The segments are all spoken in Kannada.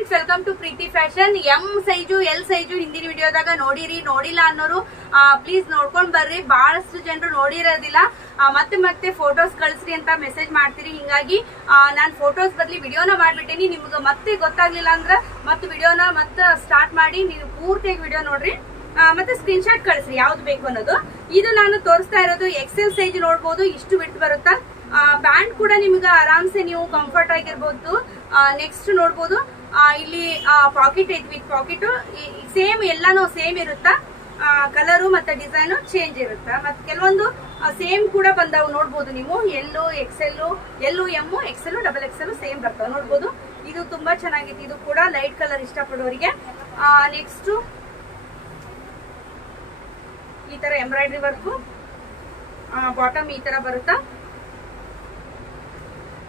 Friends, welcome to Preeti fashion. M size L size ಹಿಂದಿನ ವಿಡಿಯೋದಾಗ ನೋಡಿರಿ, ನೋಡಿಲ್ಲ ಅನ್ನೋರು ಪ್ಲೀಸ್ ನೋಡ್ಕೊಂಡ್ ಬರ್ರಿ. ಬಹಳಷ್ಟು ಜನರು ನೋಡಿರೋದಿಲ್ಲ, ಮತ್ತೆ ಫೋಟೋಸ್ ಕಳಿಸ್ರಿ ಅಂತ ಮೆಸೇಜ್ ಮಾಡ್ತೀರಿ. ಹಿಂಗಾಗಿ ನಾನ್ ಫೋಟೋಸ್ ಬದ್ಲಿ ವಿಡಿಯೋನ ಮಾಡ್ಬಿಟ್ಟೇನಿ. ನಿಮ್ಗೆ ಮತ್ತೆ ಗೊತ್ತಾಗ್ಲಿಲ್ಲ ಅಂದ್ರ ಮತ್ತೆ ವಿಡಿಯೋನ ಮತ್ತೆ ಸ್ಟಾರ್ಟ್ ಮಾಡಿ ನೀವು ಪೂರ್ತಿಯಾಗಿ ವಿಡಿಯೋ ನೋಡ್ರಿ, ಮತ್ತೆ ಸ್ಕ್ರೀನ್ ಶಾಟ್ ಕಳಿಸ್ರಿ ಯಾವ್ದು ಬೇಕು ಅನ್ನೋದು. ಇದು ನಾನು ತೋರಿಸ್ತಾ ಇರೋದು ಎಕ್ಸೆಲ್ ಸೈಜ್ ನೋಡ್ಬೋದು, ಇಷ್ಟು ಬಿಟ್ಟು ಬರುತ್ತಾ. ಬ್ಯಾಂಡ್ ಕೂಡ ನಿಮ್ಗೆ ಆರಾಮ್ಸೆ ನೀವು ಕಂಫರ್ಟ್ ಆಗಿರ್ಬೋದು. ನೆಕ್ಸ್ಟ್ ನೋಡ್ಬೋದು, ಇಲ್ಲಿ ಪಾಕೆಟ್ ಐತಿ, ವಿತ್ ಪಾಕೆಟ್ ಸೇಮ್ ಎಲ್ಲಾನು ಸೇಮ್ ಇರುತ್ತಾ. ಕಲರು ಮತ್ತೆ ಡಿಸೈನ್ ಚೇಂಜ್ ಇರುತ್ತಾ. ಮತ್ತೆ ಕೆಲವೊಂದು ಸೇಮ್ ಕೂಡ ಬಂದಾವು ನೋಡ್ಬೋದು ನೀವು. L XL, L M, XL, double XL same ಬರ್ತಾವ ನೋಡ್ಬೋದು. ಇದು ತುಂಬಾ ಚೆನ್ನಾಗಿತ್ತು. ಇದು ಕೂಡ ಲೈಟ್ ಕಲರ್ ಇಷ್ಟಪಡೋರಿಗೆ. ನೆಕ್ಸ್ಟ್ ಈ ತರ ಎಂಬ್ರಾಯ್ಡ್ರಿ ವರ್ಕ್, ಬಾಟಮ್ ಈ ತರ ಬರುತ್ತಾ.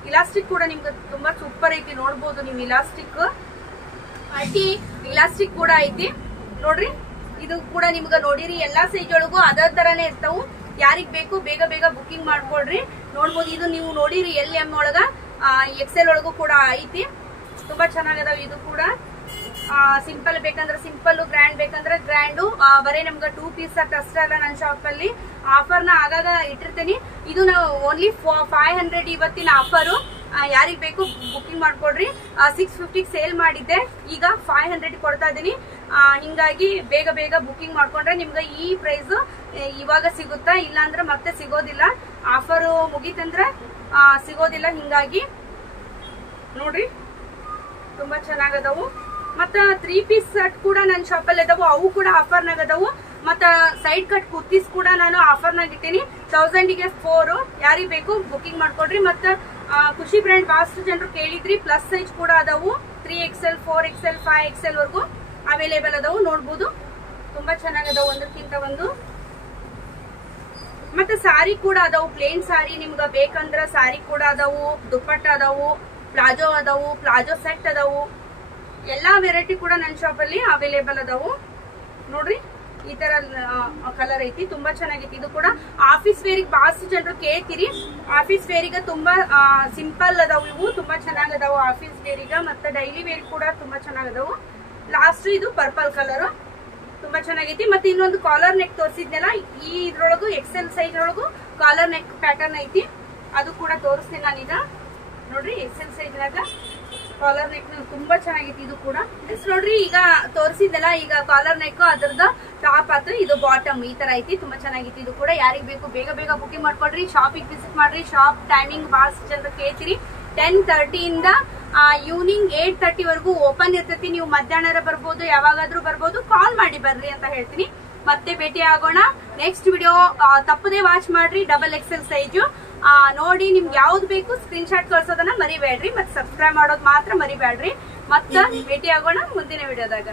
ಇಲಾಸ್ಟಿಕ್ ಕೂಡ ನಿಮ್ಗೆ ತುಂಬಾ ಸೂಪರ್ ಐತಿ ನೋಡ್ಬೋದು ನೀವು. ಇಲಾಸ್ಟಿಕ್ ಇಲಾಸ್ಟಿಕ್ ಕೂಡ ಐತಿ ನೋಡ್ರಿ. ಇದು ಕೂಡ ನಿಮ್ಗ ನೋಡಿರಿ, ಎಲ್ಲಾ ಸೈಜ್ ಒಳಗೂ ಅದೇ ತರಾನೇ ಇರ್ತಾವು. ಯಾರಿಗ್ ಬೇಕು ಬೇಗ ಬೇಗ ಬುಕಿಂಗ್ ಮಾಡ್ಕೊಡ್ರಿ. ನೋಡ್ಬೋದು, ಇದು ನೀವು ನೋಡಿರಿ ಎಲ್ ಎಂ ಒಳಗ, ಎಕ್ಸೆಲ್ ಒಳಗೂ ಕೂಡ ಐತಿ. ತುಂಬಾ ಚೆನ್ನಾಗದಾವ. ಇದು ಕೂಡ ಸಿಂಪಲ್ ಬೇಕಂದ್ರೆ ಸಿಂಪಲ್, ಗ್ರ್ಯಾಂಡ್ ಬೇಕಂದ್ರೆ ಗ್ರ್ಯಾಂಡು. ಬರೀ ನಮ್ಗೆ 2 ಪೀಸ್ ಸೆಟ್ ಅಷ್ಟೇ ಅಲ್ಲ, ನನ್ನ ಶಾಪ್ ಅಲ್ಲಿ ಆಫರ್ ನ ಆಗಾಗ ಇಟ್ಟಿರ್ತೀನಿ. ಇದು ನಾವು ಓನ್ಲಿ 500 ಇವತ್ತಿನ ಆಫರು. ಯಾರಿಗ್ ಬೇಕು ಬುಕಿಂಗ್ ಮಾಡ್ಕೊಡ್ರಿ. 650 ಸೇಲ್ ಮಾಡಿದ್ದೆ, ಈಗ 500 ಕೊಡ್ತಾ ಇದೀನಿ. ಹಿಂಗಾಗಿ ಬೇಗ ಬೇಗ ಬುಕಿಂಗ್ ಮಾಡ್ಕೊಂಡ್ರೆ ನಿಮ್ಗೆ ಈ ಪ್ರೈಸ್ ಇವಾಗ ಸಿಗುತ್ತಾ, ಇಲ್ಲಾಂದ್ರೆ ಮತ್ತೆ ಸಿಗೋದಿಲ್ಲ. ಆಫರ್ ಮುಗೀತಂದ್ರೆ ಸಿಗೋದಿಲ್ಲ. ಹಿಂಗಾಗಿ ನೋಡ್ರಿ, ತುಂಬಾ ಚೆನ್ನಾಗದವು. ಮತ್ತ 3 ಪೀಸ್ ಸೆಟ್ ಕೂಡ ನನ್ನ ಶಾಪ್ ಅಲ್ಲಿ ಅದಾವು, ಅವು ಕೂಡ ಆಫರ್ ನಾಗ ಅದಾವು. ಮತ್ತ ಸೈಡ್ ಕಟ್ ಕುರ್ತೀಸ್ ಕೂಡ ನಾನು ಆಫರ್ ನಾಗ ಇಟ್ಟೀನಿ. 1000ಗೆ 4. ಯಾರಿಗ್ ಬೇಕು ಬುಕಿಂಗ್ ಮಾಡ್ಕೊಡ್ರಿ. ಮತ್ತ ಖುಷಿ ಬ್ರ್ಯಾಂಡ್ ಬಹಳಷ್ಟು ಜನರು ಕೇಳಿದ್ರಿ. ಪ್ಲಸ್ ಸೈಜ್ ಕೂಡ ಅದಾವು, 3XL, 4XL, 5XL ವರ್ಗು ಅವೈಲೇಬಲ್ ಅದಾವು ನೋಡ್ಬೋದು. ತುಂಬಾ ಚೆನ್ನಾಗದಾವು, ಒಂದಕ್ಕಿಂತ ಒಂದು. ಮತ್ತೆ ಸಾರಿ ಕೂಡ ಅದಾವು, ಪ್ಲೇನ್ ಸಾರಿ ನಿಮ್ಗ ಬೇಕಂದ್ರ ಸಾರಿ ಕೂಡ ಅದಾವು, ದುಪ್ಪಟ್ಟ ಅದಾವು, ಪ್ಲಾಜೋ ಅದಾವು, ಪ್ಲಾಜೋ ಸೆಟ್ ಅದಾವು. ಎಲ್ಲಾ ವೆರೈಟಿ ಕೂಡ ನನ್ನ ಶಾಪ್ ಅಲ್ಲಿ ಅವೈಲೇಬಲ್ ಅದಾವು ನೋಡ್ರಿ. ಈ ತರ ಕಲರ್ ಐತಿ, ತುಂಬಾ ಚೆನ್ನಾಗೈತಿ. ಇದು ಕೂಡ ಆಫೀಸ್ ವೇರಿಗೆ ಬಹಳಷ್ಟು ಜನರು ಕೇಳ್ತೀರಿ. ಆಫೀಸ್ ವೇರಿಗೆ ತುಂಬಾ ಸಿಂಪಲ್ ಅದಾವು ಇವು, ತುಂಬಾ ಚೆನ್ನಾಗದಾವು ಆಫೀಸ್ ವೇರಿಗ. ಮತ್ತೆ ಡೈಲಿ ವೇರ್ ಕೂಡ ತುಂಬಾ ಚೆನ್ನಾಗದಾವು. ಲಾಸ್ಟ್ ಇದು ಪರ್ಪಲ್ ಕಲರ್ ತುಂಬಾ ಚೆನ್ನಾಗೈತಿ. ಮತ್ತೆ ಇನ್ನೊಂದು ಕಾಲರ್ ನೆಕ್ ತೋರಿಸಿದ್ನಲ್ಲ, ಈ ಇದ್ರೊಳಗು ಎಕ್ಸೆಲ್ ಸೈಜ್ ಒಳಗು ಕಾಲರ್ ನೆಕ್ ಪ್ಯಾಟರ್ನ್ ಐತಿ, ಅದು ಕೂಡ ತೋರಿಸ್ತೀನಿ ನಾನೀಗ ನೋಡ್ರಿ. ಎಕ್ಸೆಲ್ ಸೈಜ್ ನಾಗ ಕಾಲರ್ ನೆಕ್ ತುಂಬಾ ಚೆನ್ನಾಗೈತಿ. ಇದು ಕೂಡ ನೋಡ್ರಿ, ಈಗ ತೋರಿಸಿದ್ದಲ್ಲ, ಈಗ ಕಾಲರ್ ನೆಕ್ ಅದ್ರದ್ದು ಟಾಪ್ ಆತು, ಇದು ಬಾಟಮ್ ಈ ತರ ಐತಿ. ತುಂಬಾ ಚೆನ್ನಾಗೈತಿ. ಇದು ಕೂಡ ಯಾರಿಗ್ ಬೇಕು ಬೇಗ ಬೇಗ ಬುಕಿಂಗ್ ಮಾಡ್ಕೊಡ್ರಿ. ಶಾಪಿಗೆ ವಿಸಿಟ್ ಮಾಡ್ರಿ. ಶಾಪ್ ಟೈಮಿಂಗ್ ಬಹಳಷ್ಟು ಜನರು ಕೇಳ್ತೀರಿ. 10:30 ಇಂದ ಈವ್ನಿಂಗ್ 8:30 ವರೆಗೂ ಓಪನ್ ಇರ್ತೈತಿ. ನೀವು ಮಧ್ಯಾಹ್ನ ಬರ್ಬೋದು, ಯಾವಾಗಾದ್ರೂ ಬರ್ಬೋದು. ಕಾಲ್ ಮಾಡಿ ಬರ್ರಿ ಅಂತ ಹೇಳ್ತೀನಿ. ಮತ್ತೆ ಭೇಟಿ ಆಗೋಣ ನೆಕ್ಸ್ಟ್ ವಿಡಿಯೋ. ತಪ್ಪದೇ ವಾಚ್ ಮಾಡ್ರಿ. ಡಬಲ್ ಎಕ್ಸೆಲ್ ಸೈಜು ನೋಡಿ, ನಿಮ್ಗೆ ಯಾವ್ದು ಬೇಕು ಸ್ಕ್ರೀನ್ ಶಾಟ್ ಕಳ್ಸೋದನ್ನ ಮರಿಬೇಡ್ರಿ. ಮತ್ತೆ ಸಬ್ಸ್ಕ್ರೈಬ್ ಮಾಡೋದು ಮಾತ್ರ ಮರಿಬೇಡ್ರಿ. ಮತ್ತೆ ಭೇಟಿ ಆಗೋಣ ಮುಂದಿನ ವಿಡಿಯೋದಾಗ.